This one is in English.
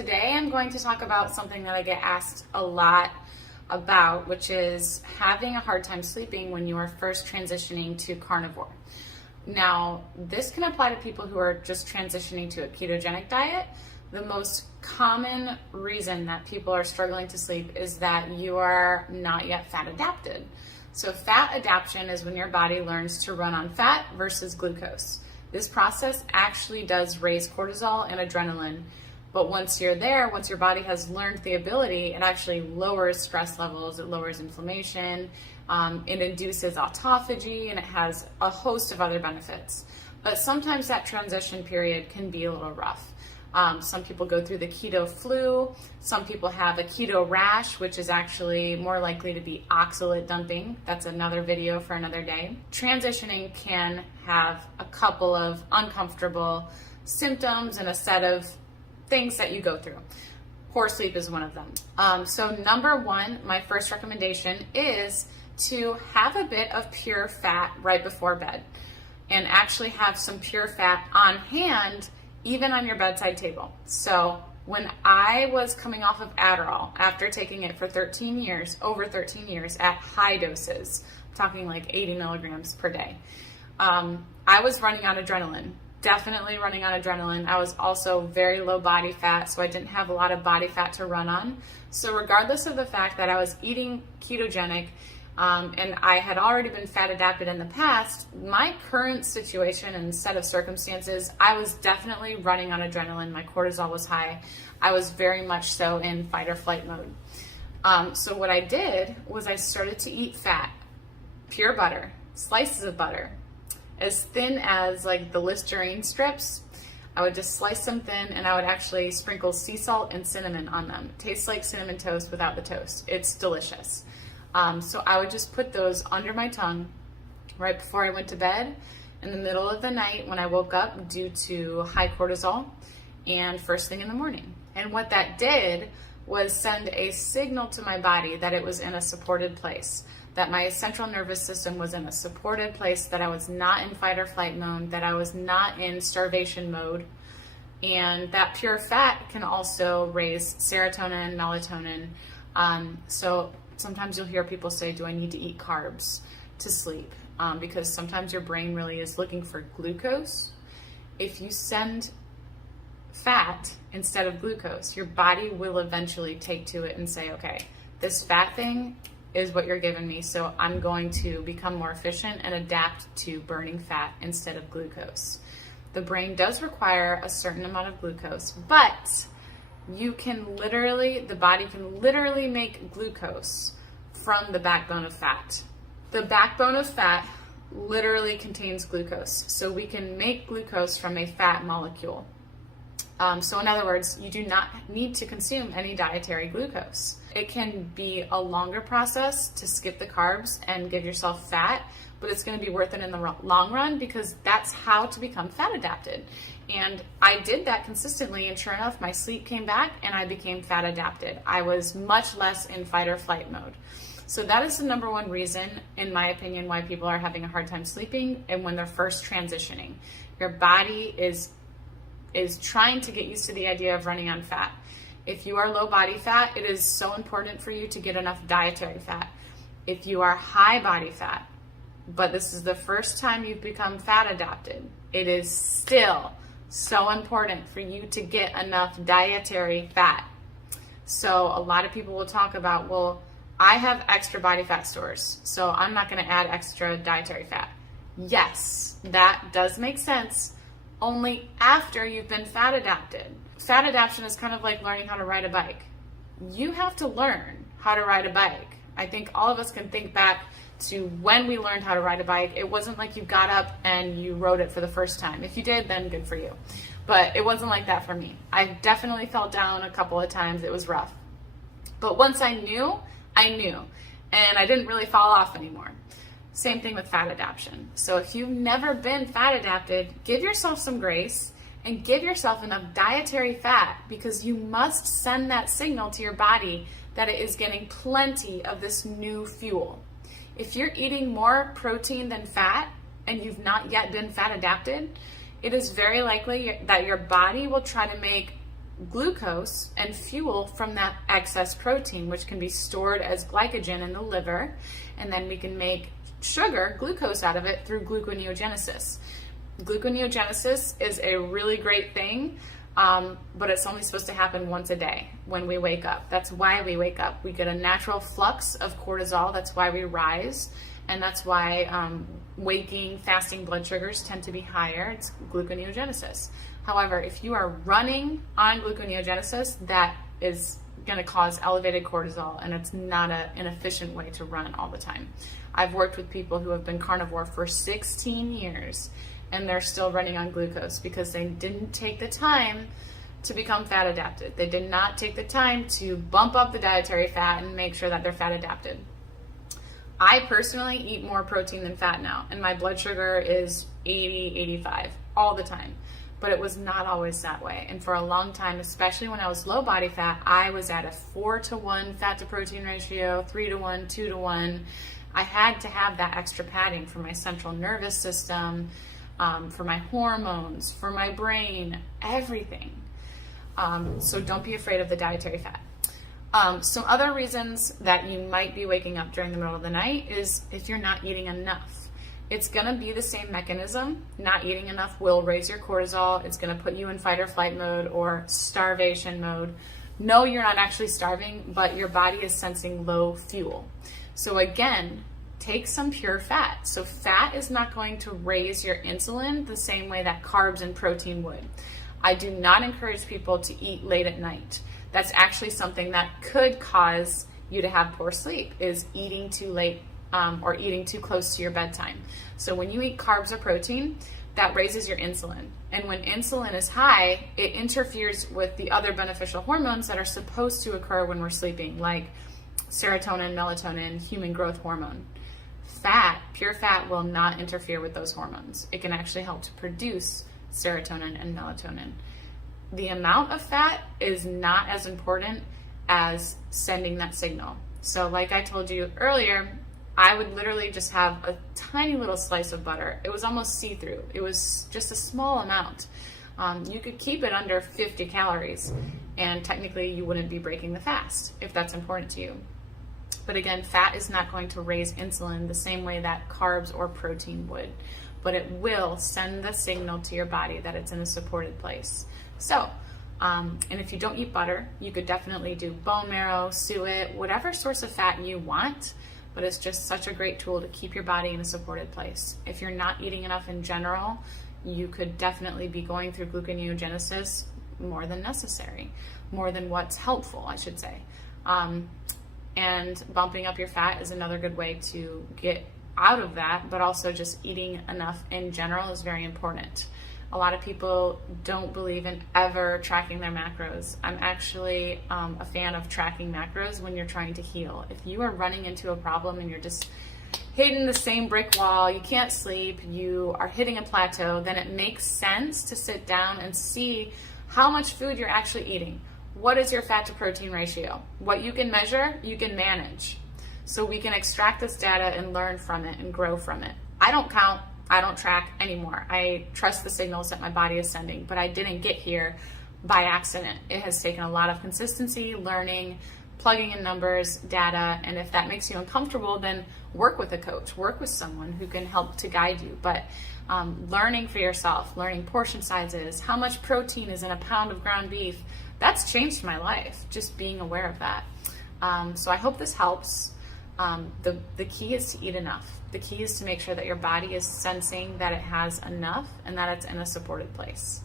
Today I'm going to talk about something that I get asked a lot about, which is having a hard time sleeping when you are first transitioning to carnivore. Now, this can apply to people who are just transitioning to a ketogenic diet. The most common reason that people are struggling to sleep is that you are not yet fat adapted. So fat adaptation is when your body learns to run on fat versus glucose. This process actually does raise cortisol and adrenaline, but once you're there, once your body has learned the ability, it actually lowers stress levels, it lowers inflammation, it induces autophagy, and it has a host of other benefits. But sometimes that transition period can be a little rough. Some people go through the keto flu. Some people have a keto rash, which is actually more likely to be oxalate dumping. That's another video for another day. Transitioning can have a couple of uncomfortable symptoms and a set of things that you go through. Poor sleep is one of them. So number one, my first recommendation is to have a bit of pure fat right before bed and actually have some pure fat on hand even on your bedside table. So when I was coming off of Adderall, after taking it for over 13 years at high doses, I'm talking like 80 milligrams per day, I was running on adrenaline, definitely running on adrenaline. I was also very low body fat, so I didn't have a lot of body fat to run on. So regardless of the fact that I was eating ketogenic, and I had already been fat adapted in the past, my current situation and set of circumstances, I was definitely running on adrenaline. My cortisol was high. I was very much so in fight or flight mode. So what I did was I started to eat fat, pure butter, slices of butter, as thin as like the Listerine strips. I would just slice them thin, and I would actually sprinkle sea salt and cinnamon on them. It tastes like cinnamon toast without the toast. It's delicious. So I would just put those under my tongue right before I went to bed, in the middle of the night when I woke up due to high cortisol, and first thing in the morning. And what that did was send a signal to my body that it was in a supported place, that my central nervous system was in a supported place, that I was not in fight or flight mode, that I was not in starvation mode. And that pure fat can also raise serotonin, melatonin. So sometimes you'll hear people say, do I need to eat carbs to sleep? Because sometimes your brain really is looking for glucose. If you send fat instead of glucose, your body will eventually take to it and say, okay, this fat thing is what you're giving me, so I'm going to become more efficient and adapt to burning fat instead of glucose. The brain does require a certain amount of glucose, but the body can literally make glucose from the backbone of fat. The backbone of fat literally contains glucose, so we can make glucose from a fat molecule. So in other words, you do not need to consume any dietary glucose. It can be a longer process to skip the carbs and give yourself fat, but it's going to be worth it in the long run, because that's how to become fat adapted. And I did that consistently, and sure enough, my sleep came back and I became fat adapted. I was much less in fight or flight mode. So that is the number one reason, in my opinion, why people are having a hard time sleeping and when they're first transitioning. Your body is trying to get used to the idea of running on fat. If you are low body fat, it is so important for you to get enough dietary fat. If you are high body fat, but this is the first time you've become fat adapted, it is still so important for you to get enough dietary fat. So a lot of people will talk about, well, I have extra body fat stores, so I'm not going to add extra dietary fat. Yes, that does make sense, only after you've been fat adapted. Fat adaptation is kind of like learning how to ride a bike. You have to learn how to ride a bike. I think all of us can think back to when we learned how to ride a bike. It wasn't like you got up and you rode it for the first time. If you did, then good for you. But it wasn't like that for me. I definitely fell down a couple of times. It was rough. But once I knew, and I didn't really fall off anymore. Same thing with fat adaptation. So if you've never been fat adapted, give yourself some grace and give yourself enough dietary fat, because you must send that signal to your body that it is getting plenty of this new fuel. If you're eating more protein than fat and you've not yet been fat adapted, it is very likely that your body will try to make glucose and fuel from that excess protein, which can be stored as glycogen in the liver, and then we can make sugar, glucose, out of it through gluconeogenesis. Gluconeogenesis is a really great thing, but it's only supposed to happen once a day when we wake up. That's why we wake up. We get a natural flux of cortisol. That's why we rise, and that's why waking, fasting blood sugars tend to be higher. It's gluconeogenesis. However, if you are running on gluconeogenesis, that is going to cause elevated cortisol, and it's not an efficient way to run all the time. I've worked with people who have been carnivore for 16 years, and they're still running on glucose because they didn't take the time to become fat adapted. They did not take the time to bump up the dietary fat and make sure that they're fat adapted. I personally eat more protein than fat now, and my blood sugar is 80, 85 all the time. But it was not always that way. And for a long time, especially when I was low body fat, I was at a 4-to-1 fat to protein ratio, 3-to-1, 2-to-1. I had to have that extra padding for my central nervous system, for my hormones, for my brain, everything. So don't be afraid of the dietary fat. Some other reasons that you might be waking up during the middle of the night is if you're not eating enough. It's going to be the same mechanism. Not eating enough will raise your cortisol. It's going to put you in fight or flight mode or starvation mode. No, you're not actually starving, but your body is sensing low fuel. So again, take some pure fat. So fat is not going to raise your insulin the same way that carbs and protein would. I do not encourage people to eat late at night. That's actually something that could cause you to have poor sleep, is eating too late or eating too close to your bedtime. So when you eat carbs or protein, that raises your insulin. And when insulin is high, it interferes with the other beneficial hormones that are supposed to occur when we're sleeping, like serotonin, melatonin, human growth hormone. Fat, pure fat, will not interfere with those hormones. It can actually help to produce serotonin and melatonin. The amount of fat is not as important as sending that signal. So like I told you earlier, I would literally just have a tiny little slice of butter. It was almost see-through. It was just a small amount. You could keep it under 50 calories, and technically you wouldn't be breaking the fast if that's important to you. But again, fat is not going to raise insulin the same way that carbs or protein would, but it will send the signal to your body that it's in a supported place. So, and if you don't eat butter, you could definitely do bone marrow, suet, whatever source of fat you want, but it's just such a great tool to keep your body in a supported place. If you're not eating enough in general, you could definitely be going through gluconeogenesis more than necessary, more than what's helpful, I should say. And bumping up your fat is another good way to get out of that, but also just eating enough in general is very important. A lot of people don't believe in ever tracking their macros. I'm actually a fan of tracking macros when you're trying to heal. If you are running into a problem and you're just hitting the same brick wall, you can't sleep, you are hitting a plateau, then it makes sense to sit down and see how much food you're actually eating. What is your fat to protein ratio? What you can measure, you can manage. So we can extract this data and learn from it and grow from it. I don't count. I don't track anymore. I trust the signals that my body is sending, but I didn't get here by accident. It has taken a lot of consistency, learning, plugging in numbers, data, and if that makes you uncomfortable, then work with a coach, work with someone who can help to guide you. But learning for yourself, learning portion sizes, how much protein is in a pound of ground beef, that's changed my life, just being aware of that. So I hope this helps. The key is to eat enough. The key is to make sure that your body is sensing that it has enough and that it's in a supported place.